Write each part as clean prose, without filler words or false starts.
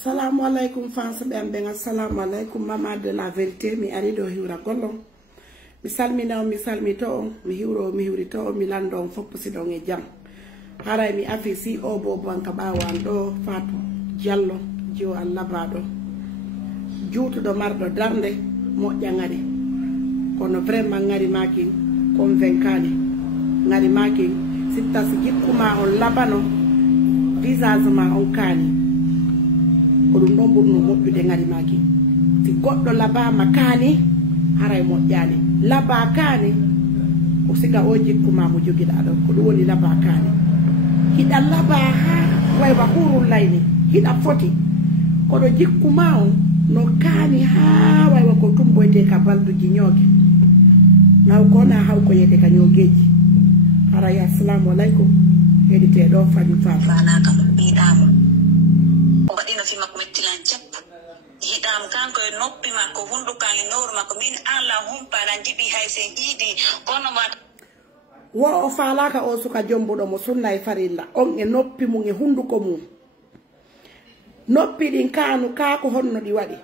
Salamu alaikum fansa ɓe assalamu alaikum mama de la vérité mi ari ɗo hiwra gollon mi salmina on mi salmito on mi hiwro mi hiwrito on mi lando on foppasiɗon e jam haray mi afisi o bo banka ɓawan ɗo Fatou Diallo jiwo Allah baɗo juutuɗo marɗo darde moƴƴa ngari kono vraiment ngari makin convaincani ngari makin sitta so jikkuma on labano visage ma on kaani ko ɗum ɗon ɓurno moƴƴude ngari maki si goɗɗo labama kaani haray moƴƴani laba kaani o siga o jikkuma mo jogiɗa ɗo ko ɗum woni laba kaani hiɗa laba ha waywa hurul layni hiɗa foti koɗo jikkuma on no kaani ha waywa ko tumboyte ka balduji ñooge naw kona haw ko yede ka ñoogeji haray assalamu aleykum heɗiteɗo fañum fanaka ɓiɗamo o waɗino fi makko mettilan ceppo yiɗam kanko e noppi makko hundukan e nowru makko min ala humpaɗa jiɓi hay sen yiidi kono mata wo o falaka o suka jombuɗo mo sunna e farilla on e noppi mum e hunduko mum noppi ɗin kanu kako honno ɗi waɗi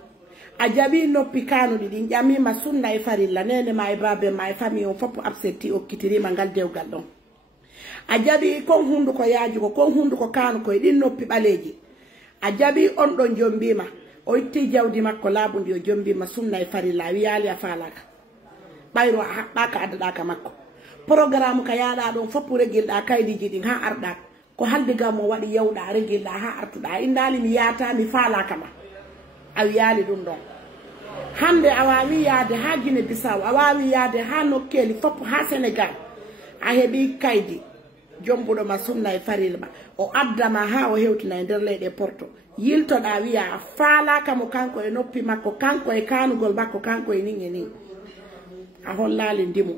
a jaɓi noppi kanuɗi ɗin ƴamima sunna e farilla nene ma e babe ma e famille on foppo absetti okkitirima ngal dewgal ɗon a jaɓi kon hunduko yaajuko kon hunduko kanu koye ɗin noppi ɓaleji a jaɓi on ɗon jombima o itti jawdi makko laabundi o jombima sunna e farilla a wiyali a falaka ɓayro a haɓɓaka addaɗaka makko programme ka yaɗa ɗon foppu regilɗa kaydiji ɗin ha arɗa ko haldiga mo waɗi yewɗa regilɗa ha artuɗa a indali mi yata mi falaka ma a wiyali ɗum ɗon hande a wawi yaade ha Guinée Bissau a wawi yaade ha nokkeli foppo ha Sénégal a heeɓi kaydi jombuɗo ma sunna e farilla ma o addama ha o hewtina e nder leyɗe porto yiltoɗa wiya a falaka mo kanko e noppi makko kanko e kanugol makko kanko e nin e nin a hollali ndimo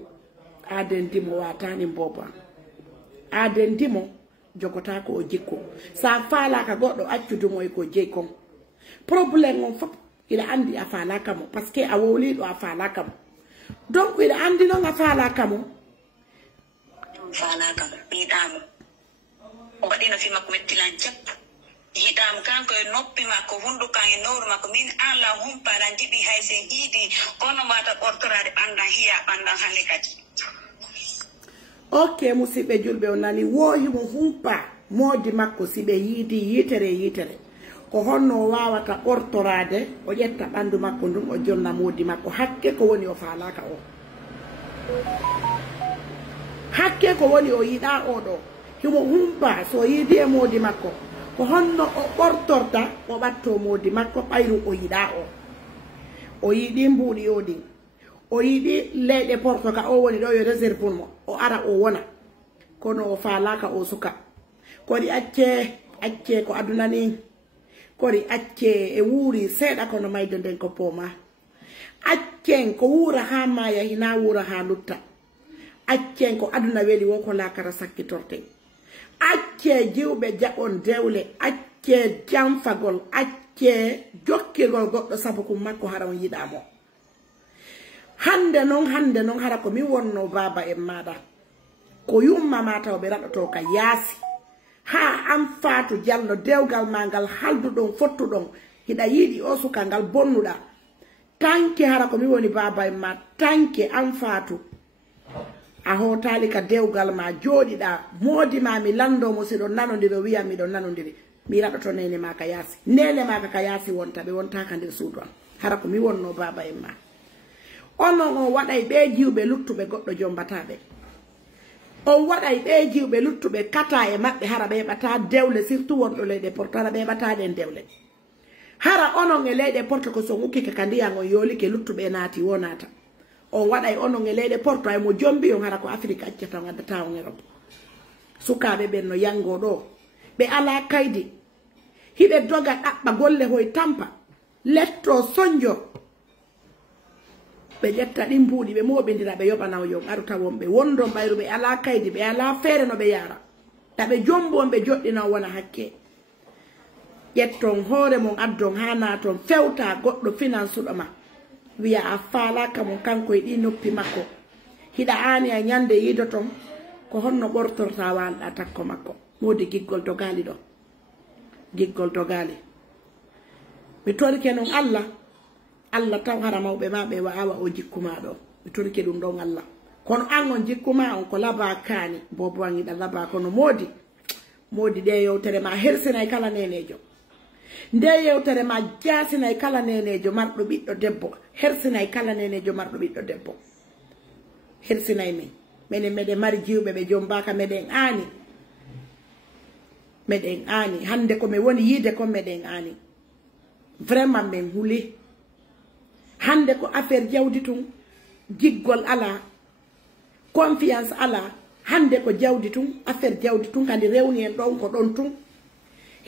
aden ndimo watani mbobo aden ndimo jogota ko o jikko sa falaka goɗɗo accudumo e ko jeyi kon probléme on fop ina andi a falaka mo par ce que a wowliɗo a falaka mo donc ina andi noon a falaka mo falaka mo ɓiɗamo o waɗino fi makko mettilan ceppo yiɗam kanko e noppi makko hundukan e nowru makko min ala humpaɗa jiɓi hay sen yiidi kono wata ɓortorade ɓandan hiya ɓandan hande kadi ok musidɓe julɓe o nani woyimo humpa moodi makko si ɓe yiidi yitere ko honno o wawata ɓortorade o ƴetta ɓandu makko ndun o jonna moodi makko hakke ko woni o falaka o hakke ko woni o yiɗa oɗo himo humpa so yiidi e moodi makko ko honno o ɓortorta o ɓatto moodi makko ɓayru o yiɗa o yiɗi mbuuɗi o ɗin o yiɗi leyɗe porto ka o woni ɗo yo réserve mo o ara o wona kono o falaka o suka kodi acce ko aduna ni kodi acce e wuuri seeɗa kono maydo nden ko pooma accen ko wuura ha maya hina wuura ha lutta accen ko aduna weeli wo ko lakara sakkitorten acce jiwɓe jaɓon dewle acce janfagol acce jokkirgol goɗɗo sabu ko makko hara on yiɗamo hande noon hara ko min wonno baba en maɗa ko yumma ma taw ɓe raɗoto ka yaasi ha an Fatou Diallo dewgal ma ngal halduɗon fottuɗon hiɗa yiiɗi o suka ngal bonnuɗa tanke hara ko min woni baba en ma tanke an Fatou a hotali ka dewgal ma jooɗiɗa moodi ma mi landomo siɗon nanodiri o wiya miɗon nanodiri mi raɗoto nene ma ka yaasi nene maka ka yaasi wonta ɓe wontaka nder suudu an hara ko mi wonno baba en ma onon on waɗay ɓe jiwɓe luttuɓe goɗɗo jombataɓe on waɗay ɓe jiwɓe luttuɓe kata e maɓɓe hara ɓe heɓata dewle surtout wonɗo leyɗe porto hara ɓe heɓataɗen dewle hara onon e leyɗe porto ko son ukkike ka ndiyan on yoolike luttuɓe naati wonata on waɗay onon e leyɗe porto ay mo jombi on hara ko Afrique accata on addata on Europe sukaɓe ɓen no yango ɗo ɓe ala kaydi hiɓe doga ɗaɓɓa golle hoye tampa letto soñjo ɓe ƴetta ɗin mbuuɗi ɓe moɓidira ɓe yoɓanaw yon aru tawon ɓe wondon ɓayru ɓe ala kaydi ɓe ala feere no ɓe yara taɓe jombon ɓe joɗɗina wona hakke ƴetton hoore mon addon ha naton fewta goɗɗo finansuɗo ma wiya a falaka mon kanko e ɗi noppi makko hiɗa ani a ñande yiido ton ko honno ɓortorta wanɗa takko makko modi giggol dogali ɗo giggol dogali mi torike non Allah Allah taw hara mawɓe ma ɓe wawa o jikkuma ɗo mi torike ɗum ɗon Allah kono an on jikkuma on ko laba kaani bobo an yiɗa laba kono modi ɗe yewtere ma hersinay kala nenejo nde yewtere ma jasinay kala nenejo marɗo ɓiɗɗo debbo hersinay kala nenejo marɗo ɓiɗɗo debbo hersinay min minen meɗen mari jiwɓe ɓe jombaka meɗen aani hande ko mi woni yiide ko meɗen aani vraiment min huuli hande ko affaire jawdi tun jiggol ala confiance ala hande ko jawdi tun affaire jawdi tun kadi rewni en ɗon ko ɗon tun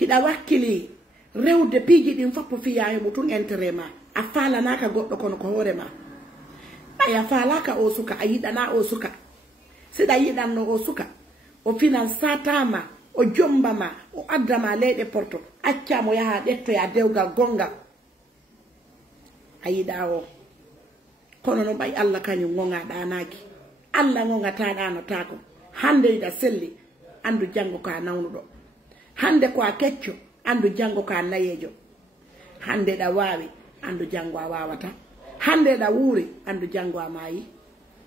hiɗa wakkili rewde piiji ɗin foppo fiyayomo tun intérêt ma a falanaka goɗɗo kono ko hoore ma ɓay a falaka o suka a yiɗana o suka siɗa yiɗanno o suka o finan satama o jombama o addama leyɗe porto accamo yaha ɗettoya dewgal gongal a yiɗa o kono no ɓay Allah kañum gonga ɗanaki Allah gongata ɗanotako hande yiɗa selli andu janggo ko a nawnuɗo hande ko a kecco andu janggo ko a nayejo hande ɗa wawi andu janggo a wawata hande ɗa wuuri andu janggo a maayi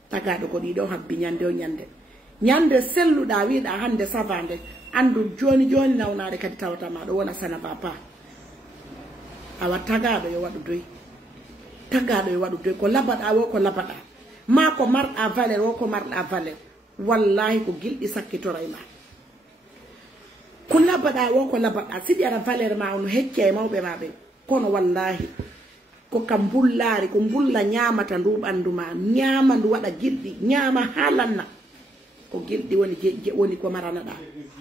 tagaɗo ko ɗiɗo habbi ñande o ñande selluɗa wiɗa hande savande andu joni nawnade kadi tawatama ɗo wona sana papa awa tagaɗo yo waɗu doy ko labaɗa wo ko labaɗa ma ko marɗa valeur wo ko marɗa valeur wallahi ko gilɗi sakkitoray ma ko labaɗa wo ko labaɗa siɗi ara valeur ma ono hecce e mawɓe ma ɓe kono wallahi ko kam bullari ko bulla ñamata ndu ɓandu ma ñama ndu waɗa gilɗi ñama ha lanna ko gilɗi woni ko maranaɗa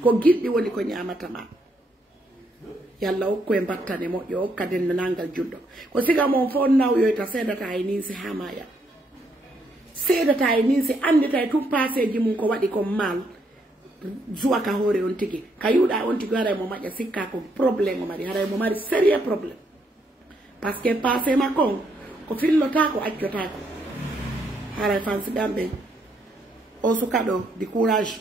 ko gilɗi woni ko ñamata ma yalla hokku e battane moƴƴo hokka dendanalngal julɗo ko siga mon fo nawyoyta seedata e ninsi ha maya seedata e ninsi andita e tum passeji mum ko waɗi kon mal juwa ka hoore on tigi ka yuɗa on tigi haray mo maƴƴa sikka ko probléme o mari haray mo mari sérieux probléme par ce que passé makko ko fillotako accotako haray fansiɓamɓe o suka ɗo di courage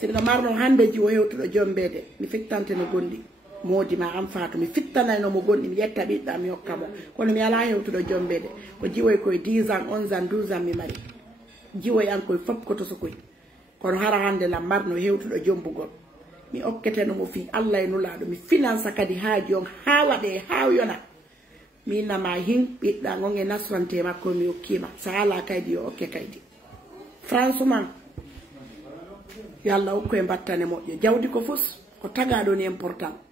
siɗa marno hande jiwo hewtuɗo jombede mi fittante no gonɗi modi ma am faatu mi fittanayno mo gonɗi mi yetta ɓiɗɗa mi hokka mo kono mi ala hewtuɗo jombede ko jiwoy koye 10 ans 11 ans 12 ans mi mari jiwoy an koye fop koto sokoy kono hara hande lam marno hewtuɗo jombugol mi okketeno mo fi Allah e nulaɗo mi finance kadi haaji on ha waɗe ha yona mi nama hin ɓiɗɗa gon e nasrante makko mi hokkima sa ala kaydi yo okke kaydi franchement yo Allah hokku e battane moƴƴo jawdi ko fos ko tagaɗo ni important